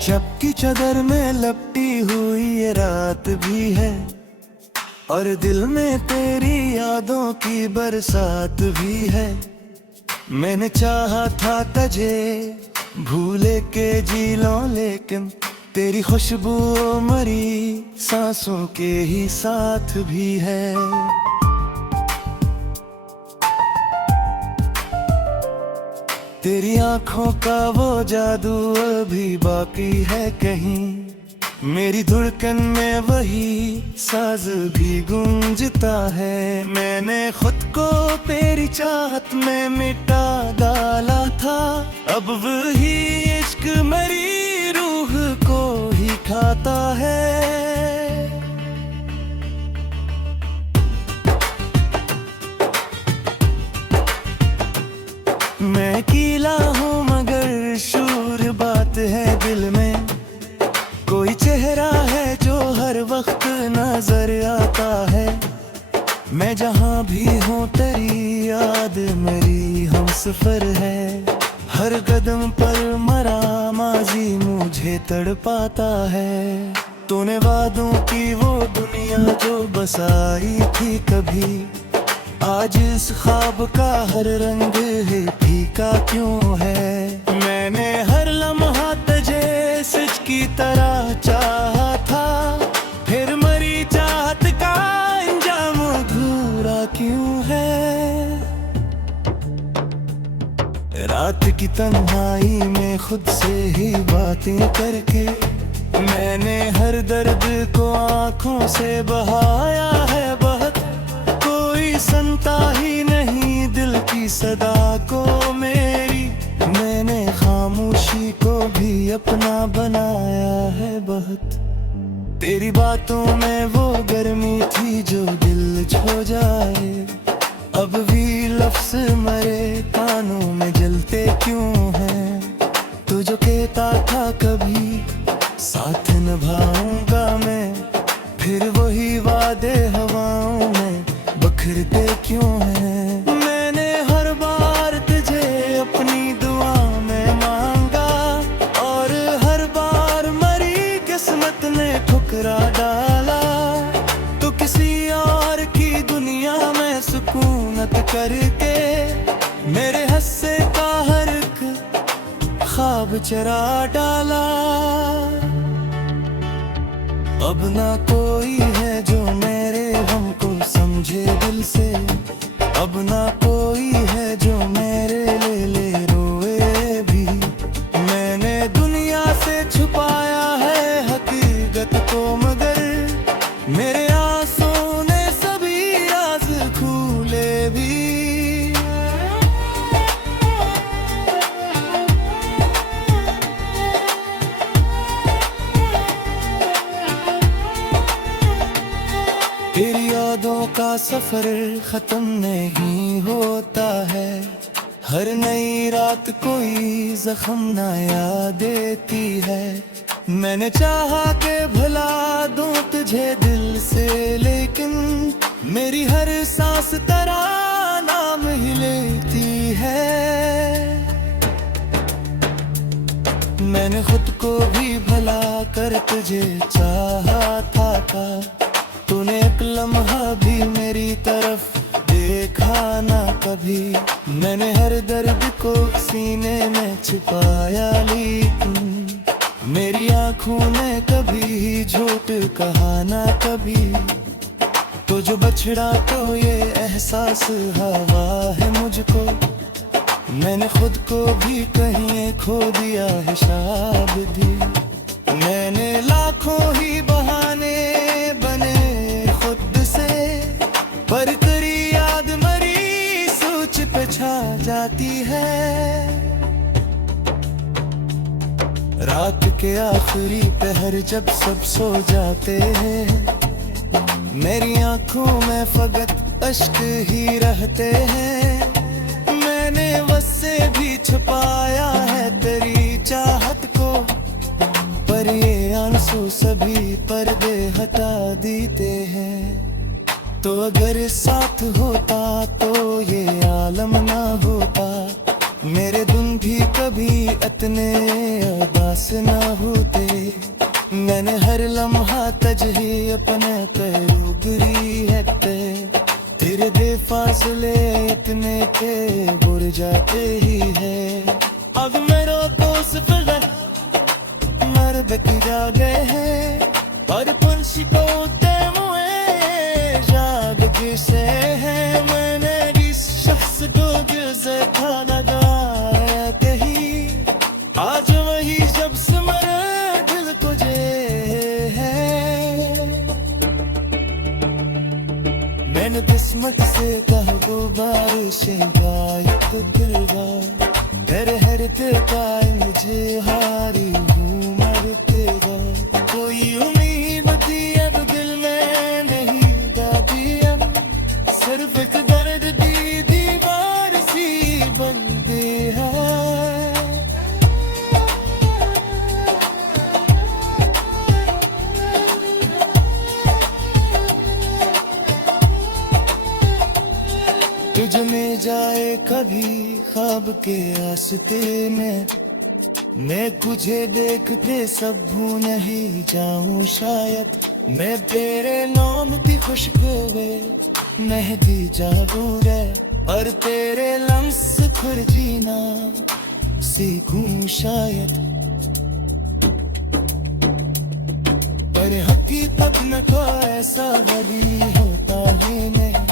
शब की चादर में लपटी हुई ये रात भी है, और दिल में तेरी यादों की बरसात भी है। मैंने चाहा था तुझे भूले के जी लो, लेकिन तेरी खुशबू मरी सांसों के ही साथ भी है। तेरी आंखों का वो जादू अभी बाकी है कहीं, मेरी धड़कन में वही साज भी गूंजता है। मैंने खुद को तेरी चाहत में मिटा डाला था, अब वही इश्क मेरी रूह को ही खाता है। मैं कीला हूँ मगर शूर बात है दिल में, कोई चेहरा है जो हर वक्त नजर आता है। मैं जहाँ भी हूँ तेरी याद मेरी हमसफर है, हर कदम पर मरा माजी मुझे तड़पाता है। तूने वादों की वो दुनिया जो बसाई थी कभी, आज इस ख्वाब का हर रंग है फीका क्यों है। मैंने हर लम्हा तुझे सच की तरह चाहा था, फिर मरी चाहत का अंजाम अधूरा क्यों है। रात की तन्हाई में खुद से ही बातें करके, मैंने हर दर्द को आंखों से बहाया है बहुत। कोई सुनता ही नहीं दिल की सदा को मेरी, मैंने खामोशी को भी अपना बनाया है बहुत। तेरी बातों में वो गर्मी थी जो दिल छो जाए, अब भी लफ्ज़ मरे कानों में जलते क्यों हैं। तू जो कहता था कभी साथ निभाऊंगा मैं, फिर वही वादे हवाओं में बिखरते क्यों हैं। मैंने हर बार तुझे अपनी दुआ में मांगा, और हर बार मरी किस्मत ने ठुकरा डाला। तो किसी और की दुनिया में सुकूनत करके, मेरे हस्से का हर एक ख्वाब चरा डाला। अब ना कोई है जो मेरे हमको समझे दिल से, अब ना कोई है जो मेरे ले रोए भी। मैंने दुनिया से छुपाया है हकीकत को, मगर मेरे आंसू ने सभी राज खोले भी। तेरी यादों का सफर खत्म नहीं होता है, हर नई रात कोई जख्म नया देती है। मैंने चाहा के भला दूं तुझे दिल से, लेकिन मेरी हर सांस तेरा नाम ही लेती है। मैंने खुद को भी भला कर तुझे चाहा था, तूने एक लम्हा भी मेरी तरफ देखा ना कभी। मैंने हर दर्द को सीने में छिपाया, लेकिन मेरी आंखों ने कभी झूठ कहा ना कभी। तो जो बछड़ा तो ये एहसास हवा है मुझको, मैंने खुद को भी कहीं खो दिया है शायद। मैंने लाखों ही बहाने बने खुद से, पर तेरी याद मरी सोच पे छा जाती है। रात के आखिरी पहर जब सब सो जाते हैं, मेरी आंखों में फकत अश्क ही रहते हैं। मैंने वस्से भी छुपाया है तेरी चाहत को, पर ये आंसू सभी पर्दे हटा देते हैं। तो अगर साथ होता तो ये आलम ना होता, मेरे धुंधले भी कभी इतने उदास ना होते। मैंने हर लम्हा तजही अपने पे उगरी है तेरे दे फासले इतने के बुर जाते ही है। अब मेरा तो सिर्फ मर्द की जा गए हैं और पंछी तोते मुए जाग किसे है। मैंने इस शख्स को गुज़र था लगाया कहीं, आज वही जब से मेरे दिल तुझे है। मैंने किस्मत से कहा वो बारिशें गायब गिरवा घर हर का मुझे हारी हूँ मरतेगा। कोई उम्मीद थी अब दिल में नहीं दादी, अब सिर्फ एक दर्द दी दीवार सी बन गई है। तुझ में जाए कभी ख्वाब के रास्ते में, मैं तुझे देखते सब भूल नहीं जाऊं शायद। मैं तेरे नाम की खुशबू में मेहंदी जाऊं रे, और तेरे लम्स खुर जीना सीखूं शायद। पर हकीकत में कोई ऐसा वही होता ही नहीं,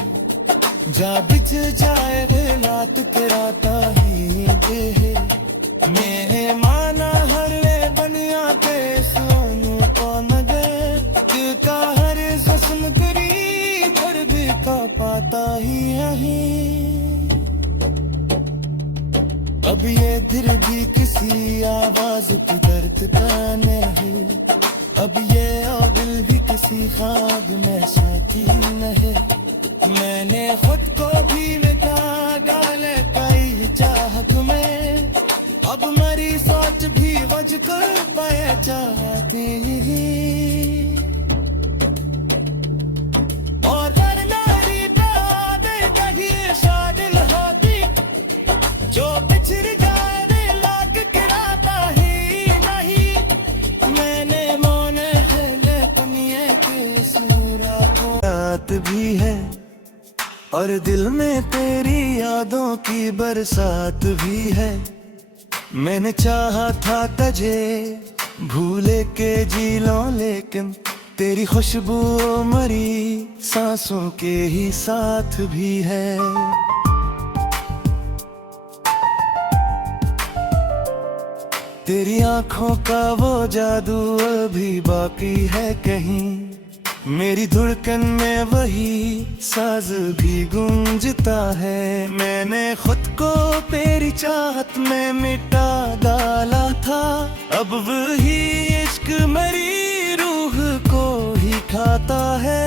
जा बिछ जाए रात के राता ही दे। मैं माना हर ले बनिया के सोनू को नगर का हर जश्न करी पर भी का पाता ही नहीं। अब ये दिल भी किसी आवाज की दर्द का नहीं, अब ये दिल भी किसी ख्वाब में साथी नहीं। मैंने खुद को भी मिटा डाले कई चाहत में, अब मेरी सोच भी वज कर पाया चाहती। और नारी दे कहीं शादिल होती जो पिछड़ जाए लाग गिराता ही नहीं। मैंने मन है दुनिया के सूरा को रात भी है और दिल में तेरी यादों की बरसात भी है। मैंने चाहा था तुझे भूले के जी लो, लेकिन तेरी खुशबू मरी सांसों के ही साथ भी है। तेरी आंखों का वो जादू अभी बाकी है कहीं, मेरी धड़कन में वही साज भी गूंजता है। मैंने खुद को तेरी चाहत में मिटा डाला था, अब वही इश्क मेरी रूह को ही खाता है।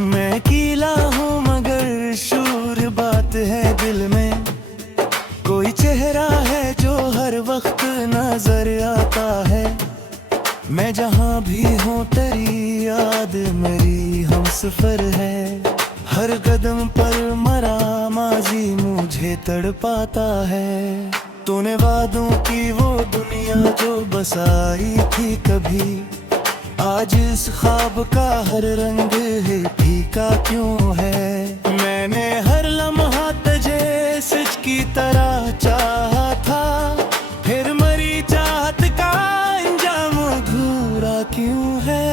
मैं कीला हूँ मगर शूर बात है दिल में, कोई चेहरा है जो हर वक्त नजर आता है। मैं जहाँ भी हूँ तेरी याद मेरी हमसफर है, हर कदम पर मरा माजी मुझे तड़पाता है। तूने वादों की वो दुनिया जो बसाई थी कभी, आज इस ख्वाब का हर रंग है फीका क्यों है। मैंने हर लम्हा तुझे सच की तरह चाहा था, फिर मरी चाहत का अंजाम अधूरा क्यों है।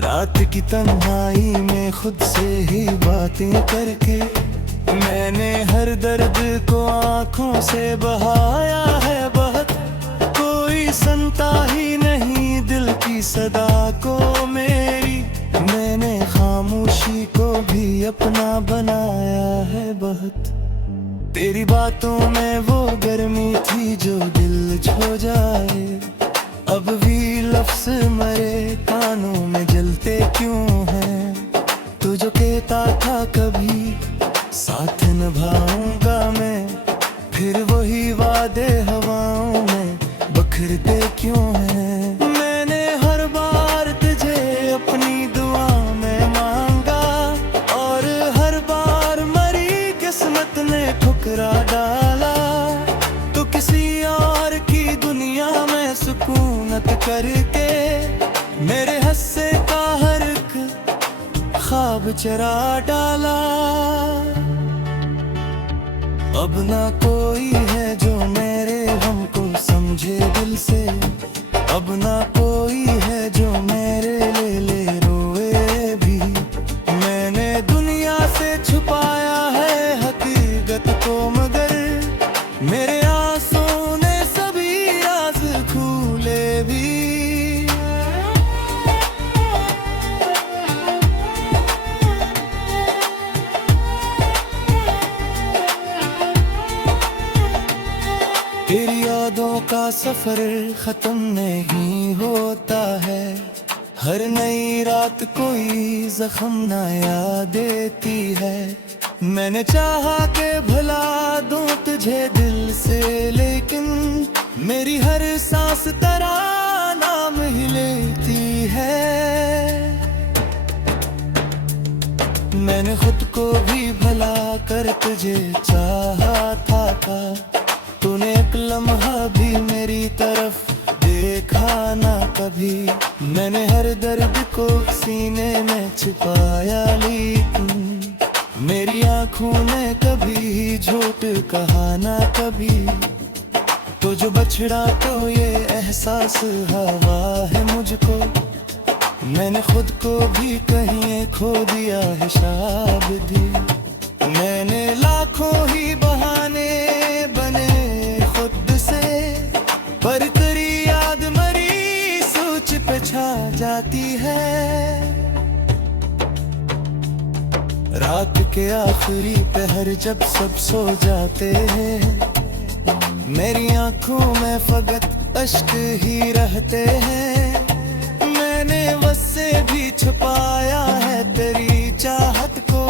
रात की तन्हाई में खुद से ही बातें करके, मैंने हर दर्द को आंखों से बहाया है बहुत। कोई सुनता ही नहीं दिल की सदा को मेरी, मैंने खामोशी को भी अपना बनाया है बहुत। तेरी बातों में वो गर्मी थी जो दिल छो जाए, अब भी लफ्ज़ मेरे कानों में जलते क्यों हैं। तू जो कहता था कभी साथ निभाऊंगा मैं, फिर वही वादे हवाओं में बखरते क्यों हैं। मैंने हर बार करके मेरे हंसे का हर एक ख्वाब चरा डाला। अब ना कोई है जो मेरे गम को समझे दिल से, अब ना कोई है जो मेरे ले रोए भी। मैंने दुनिया से छुपाया है हकीकत को, मगर मेरे आंसू ने सभी राज खोले भी। तेरी यादों का सफर खत्म नहीं होता है, हर नई रात कोई जख्म नया देती है। मैंने चाहा के भला दूं तुझे दिल से, लेकिन मेरी हर सांस तराना ही लेती है। मैंने खुद को भी भला कर तुझे चाहा था, तूने एक लम्हा भी मेरी तरफ देखा ना कभी। मैंने हर दर्द को सीने में छिपाया, लेकिन मेरी आंखों ने कभी झूठ कहा ना कभी। तो जो बछड़ा तो ये एहसास हवा है मुझको, मैंने खुद को भी कहीं खो दिया है शायद। मैंने लाखों ही बहाने बने खुद से, पर तेरी याद मरी सोच पे छा जाती है। रात के आखिरी पहर जब सब सो जाते हैं, मेरी आंखों में फकत अश्क ही रहते हैं। मैंने बस से भी छुपाया है तेरी चाहत को,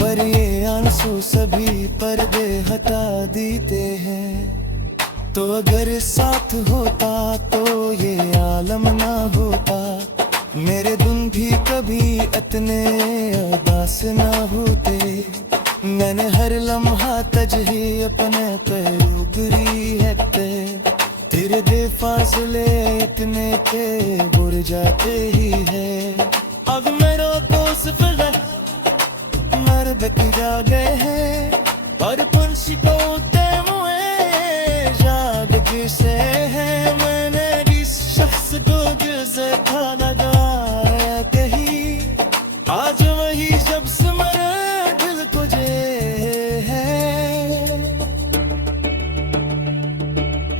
पर ये आंसू सभी पर्दे हटा देते हैं। तो अगर साथ होता तो ये आलम ना होता, मेरे दिन भी कभी इतने उदास ना होते। मैंने हर लम्हा तजही अपने पे उगरी है, तेरे दे फासले इतने के बुर जाते ही है। अब मेरा तो सिर्फ मर्द की जा गए हैं, और पंछी को ते मुए जाग किसे है। मैंने इस शख्स को दिल से खा लगाया कहीं, आज वही जब से मेरा दिल तुझे है।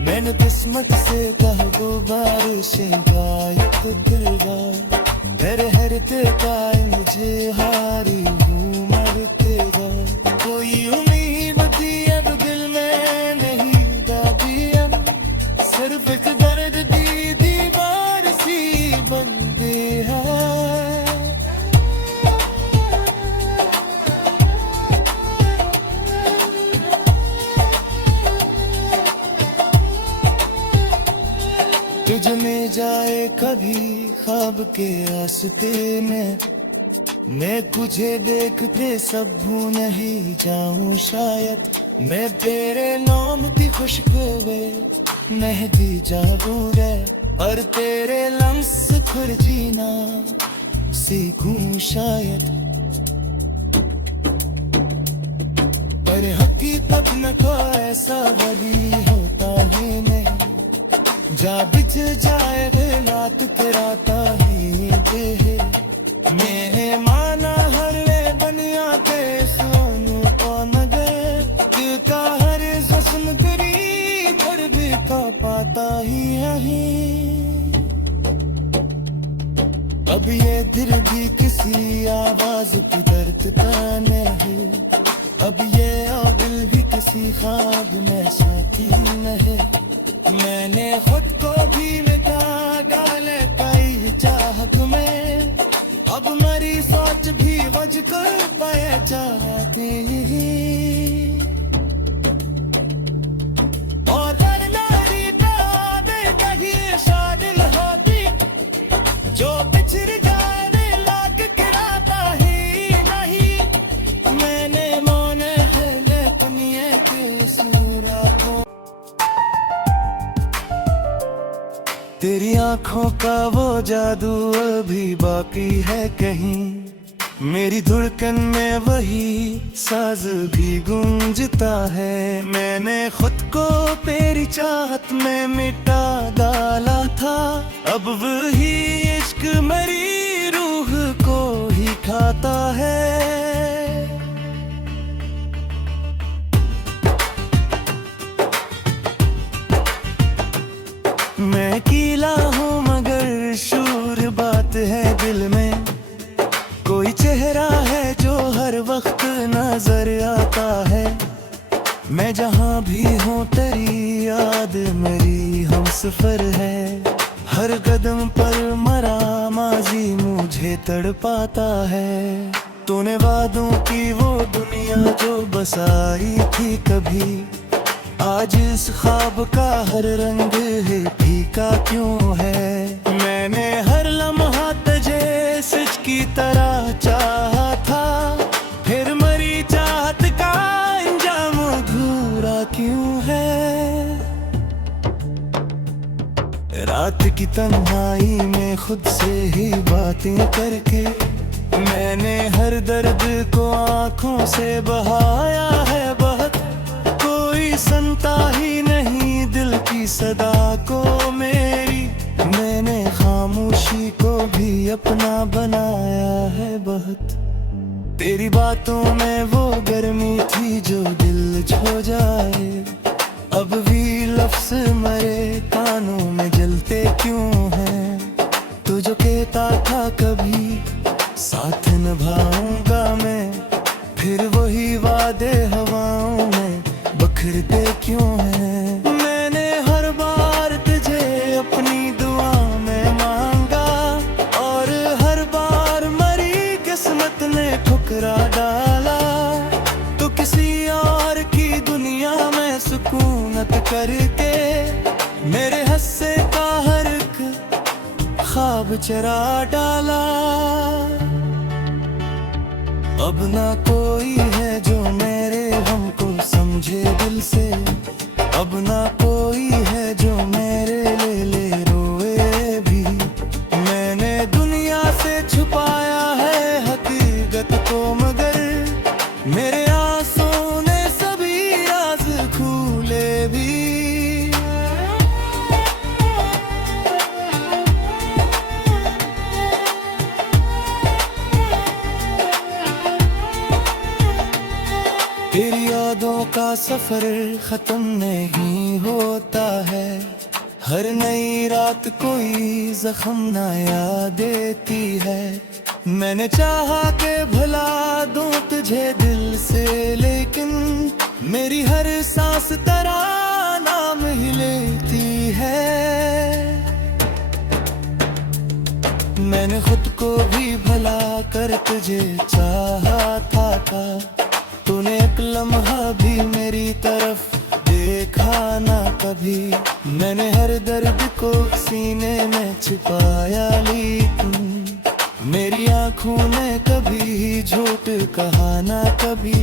मैंने किस्मत से कहा वो बारिशें गाए तो दिल गाए, मेरे हर दिल का मुझे हारी हूँ मरते गाए। कोई उम्मीद थी अब दिल में नहीं दाबी, अब सिर्फ एक दर्द दी दीवार सी बन गई है। तुझ में जाए कभी ख्वाब के रास्ते में, मैं तुझे देखते सब भूल नहीं जाऊं शायद। मैं तेरे नाम की खुशबू में मेहंदी जाऊं रे, और तेरे लम्स खुर जीना सीखूं शायद। पर हकीकत न को ऐसा बड़ी होता ही नहीं, जा बिछ जाए रात के राता ही दे। मेरे माना हर बनिया के सोनू को मगर दिल का हर जश्न करी कर भी का पाता ही नहीं। अब ये दिल भी किसी आवाज की धड़कता नहीं, अब ये दिल भी किसी ख्वाब में साथी नहीं। मैंने खुद को भी मिटा डाले कई चाहत में, अब मेरी सोच भी वज कर पाए चाहती। और नारी दे कहीं शादिल होती, जो पिछड़ जाए लाग गिराता ही नहीं। मैंने मौन है दुनिया के सूरा को, तेरी आंखों का वो जादू अभी बाकी है कहीं, मेरी धड़कन में वही साज भी गूंजता है। मैंने खुद को तेरी चाहत में मिटा डाला था, अब वही इश्क मेरी रूह को ही खाता है। मैं कीला हूँ मगर शूर बात है दिल में, कोई चेहरा है जो हर वक्त नजर आता है। मैं जहाँ भी हूँ तेरी याद मेरी हमसफर है, हर कदम पर मरा माजी मुझे तड़पाता है। तूने वादों की वो दुनिया जो बसाई थी कभी, आज इस ख्वाब का हर रंग है फीका क्यों है। मैंने हर लम्हा तुझे सच की तरह चाहा था, फिर मरी चाहत का अंजाम अधूरा क्यों है। रात की तन्हाई में खुद से ही बातें करके, मैंने हर दर्द को आंखों से बहाया है बहुत। कोई सुनता ही नहीं दिल की सदा को मेरी, मैंने खामोशी को भी अपना बनाया है बहुत। तेरी बातों में वो गर्मी थी जो दिल छो जाए, अब भी लफ्ज़ मरे कानों में जलते क्यों हैं। तू जो कहता था कभी साथ निभाऊंगा मैं, फिर वही वादे हवाओं में बिखरते क्यों हैं। मैंने हर बार तुझे अपनी दुआ में मांगा, और हर बार मरी किस्मत ने ठुकरा डाला। तो किसी और की दुनिया में सुकूनत करके मेरे हस्से का हर एक ख्वाब चरा डाला। अब ना कोई है जो मेरे गम को समझे दिल से, अब ना कोई है जो मेरे ले रोए भी। मैंने दुनिया से छुपाया है हकीकत को, मगर मेरे आंसू ने सभी राज खोले भी। तेरी यादों का सफर खत्म नहीं होता है, हर नई रात कोई जख्म नया देती है। मैंने चाहा के भला दूं तुझे दिल से, लेकिन मेरी हर सांस तेरा नाम ही लेती है। मैंने खुद को भी भला कर तुझे चाहा था, तूने एक लम्हा भी मेरी तरफ देखा ना कभी। मैंने हर दर्द को सीने में छिपाया, लेकिन मेरी आंखों ने कभी झूठ कहा ना कभी।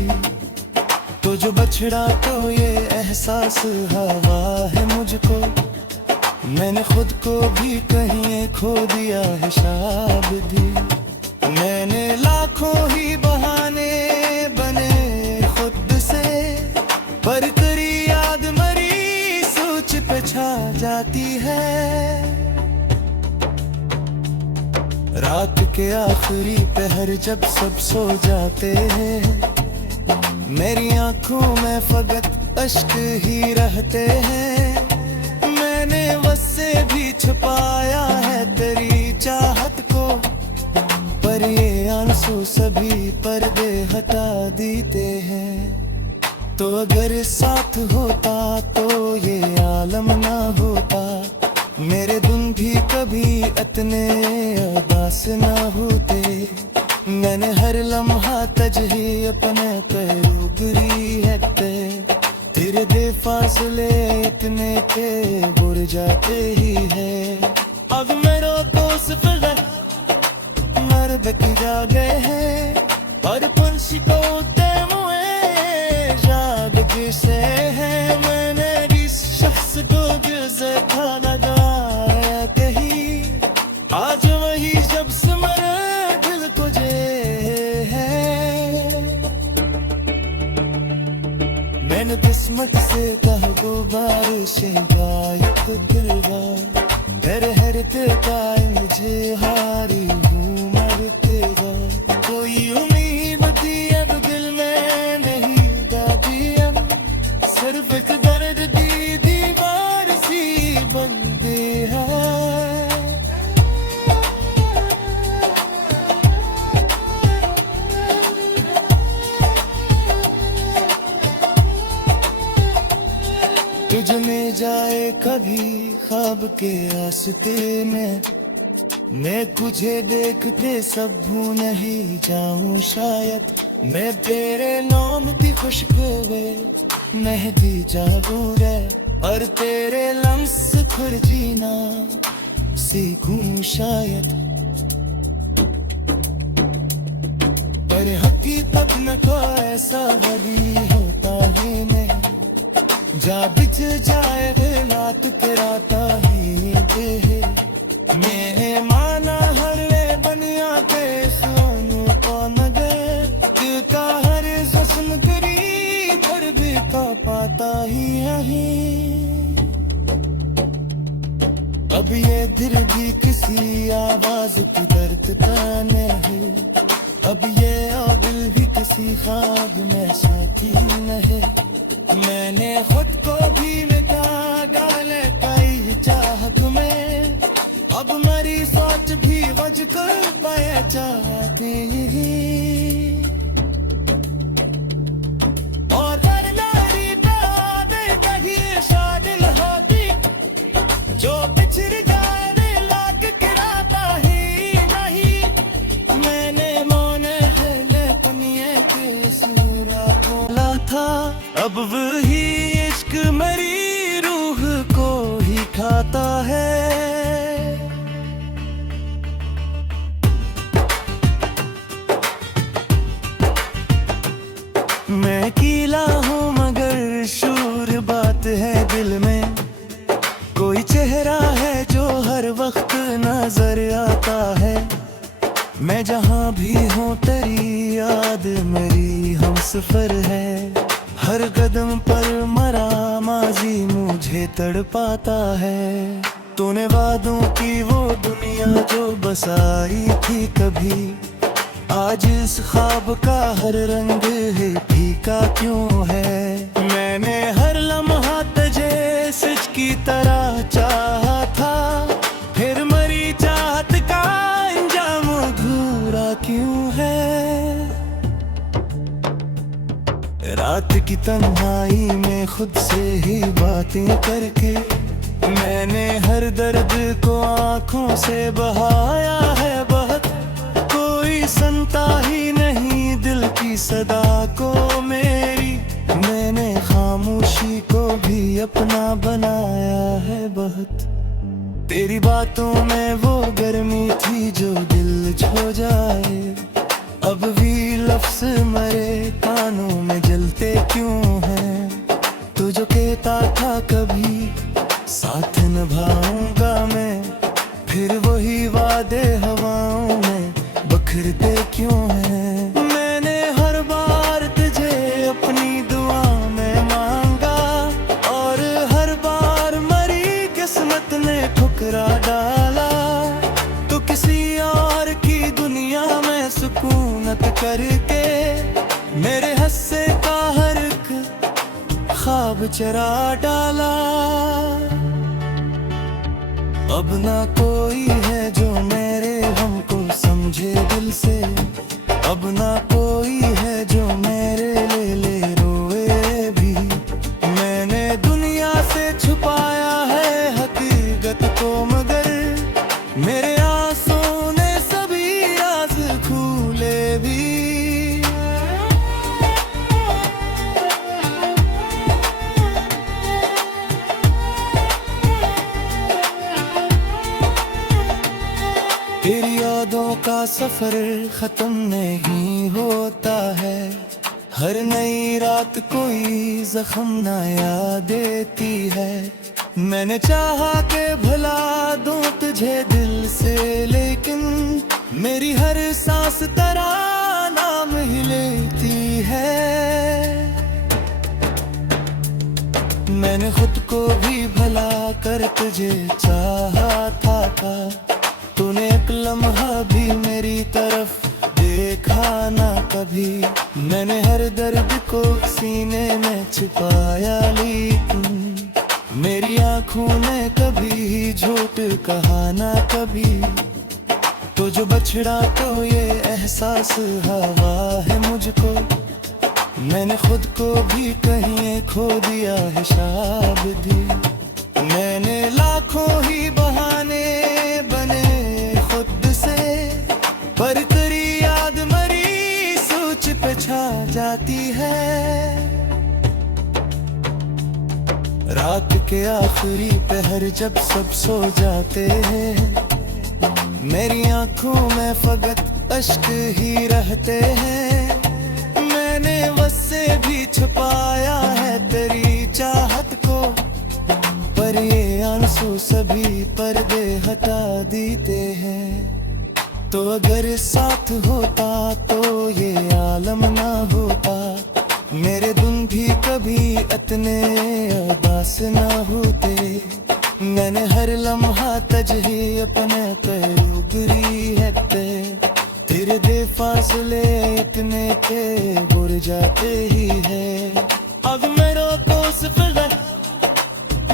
तो जो बछड़ा तो ये एहसास हवा है मुझको, मैंने खुद को भी कहीं खो दिया है शायद। मैंने लाखों ही बहाने बने खुद से, पर तेरी याद मरी सोच पे छा जाती है। रात के आखिरी पहर जब सब सो जाते हैं, मेरी आंखों में फकत अश्क ही रहते हैं। मैंने वस्से भी छुपाया है तेरी चाहत को, पर ये आंसू सभी पर्दे हटा देते हैं। तो अगर साथ होता तो ये आलम ना होता, मेरे दिन भी कभी इतने उदास ना होते। मैंने हर लम्हा तजही अपने पैरूबरी है, तेरे दे फासले इतने के बुर जाते ही है। अब मेरा दोस्त मर्द की जा गए हैं, और पंछी को जाग किसे है। मैंने इस शख्स को दिल से खा लगाया कहीं, जाए मुझे हारी हूँ मरते जाए, कोई उम्मीद थी अब दिल में नहीं दादी, अब सिर्फ एक दर्द दी दीवार सी बन गई है। तुझ में जाए कभी ख्वाब के रास्ते में, मैं तुझे देखते सब भूल नहीं जाऊं शायद, मैं तेरे नाम की खुशबू में मेहंदी जागूं रे, और तेरे लम्स खुर जीना सीखूं शायद। पर हकीकत में तो ऐसा वही होता ही नहीं, जा बिछ जाए रात के राता ही दे, मैं माना हर बनिया के सोनू को नगर का हर जस्म करी पर भी का पाता ही नहीं। अब ये दिल भी किसी आवाज की दर्दता नहीं, अब ये दिल भी किसी ख्वाब में सोती नहीं, मैंने खुद को भी मिटा डाले कई चाहत में, अब मरी सोच भी वज कर पाए चाहती, और नारी दे कहीं शादिल होती, जो बिछड़ जाए लाग गिराता ही नहीं, मैंने मोने है दुनिया के सूरा बोला था, अब वही इश्क मेरी रूह को ही खाता है। मैं कीला हूँ मगर शूर बात है दिल में, कोई चेहरा है जो हर वक्त नजर आता है, मैं जहाँ भी हूँ तेरी याद मेरी हमसफर है, हर कदम पर मरा माजी मुझे तड़पाता है, तूने वादों की वो दुनिया जो बसाई थी कभी, आज इस ख्वाब का हर रंग है फीका क्यों है, मैंने हर लम्हा तुझे सच की तरह चाहा था, फिर मरी चाहत का अंजाम अधूरा क्यों है। रात की तन्हाई में खुद से ही बातें करके, मैंने हर दर्द को आंखों से बहाया है बहुत, कोई सुनता ही नहीं दिल की सदा को मेरी, मैंने खामोशी को भी अपना बनाया है बहुत, तेरी बातों में वो गर्मी थी जो दिल छो जाए, अब भी लफ्ज़ मरे कानों में जलते क्यों हैं, तू जो कहता था कभी साथ निभाऊंगा मैं, फिर वही वादे हवाओं में बखरते क्यों हैं, मैंने हर बार तुझे अपनी दुआ में मांगा, और हर बार मरी किस्मत ने ठुकरा डाला, तो किसी और की दुनिया में सुकूनत करके मेरे हस्से का हर एक ख्वाब चरा डाला। अब ना कोई है जो मेरे गम को समझे दिल से, अब ना कोई है जो मेरे ले रोए भी, मैंने दुनिया से छुपाया है हकीकत को मगर मेरे आंसू ने सभी राज खोले भी। तेरी यादों का सफर खत्म नहीं होता है, हर नई रात कोई जख्म नया देती है, मैंने चाहा के भला दूं तुझे दिल से, लेकिन मेरी हर सांस तराना ही लेती है, मैंने खुद को भी भला कर तुझे चाहा था सीने में छिपाया, लेकिन मेरी आंखों ने कभी झूठ कहा ना कभी। तो जो बछड़ा तो ये एहसास हवा है मुझको, मैंने खुद को भी कहीं खो दिया है शायद। मैंने लाखों ही बहाने बने खुद से, पर तेरी याद मरी सोच पे छा जाती है। रात के आखिरी पहर जब सब सो जाते हैं, मेरी आंखों में फकत अश्क ही रहते हैं। मैंने बस से भी छुपाया है तेरी चाहत को, पर ये आंसू सभी पर्दे हटा देते हैं। तो अगर साथ होता तो ये आलम ना होता, मेरे दिन भी कभी इतने उदास ना होते। मैंने हर लम्हा तजही अपने पैरूबरी है तेरे दे फासले इतने के बुर जाते ही है। अब मेरा तो सिर्फ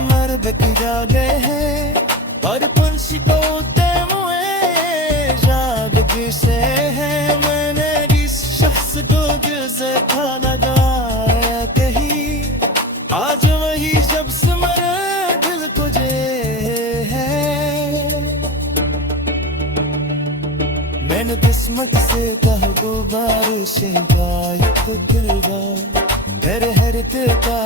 मर्द की जागे है, और पंछी तो मुए जाग किसे है। मैंने जिस शख्स को दिल से खाना गाया कहीं, आज वही शख्स मेरे दिल तुझे है। मैंने किस्मत से कहा वो बारिशें गायब दिल तेरे हर दिल का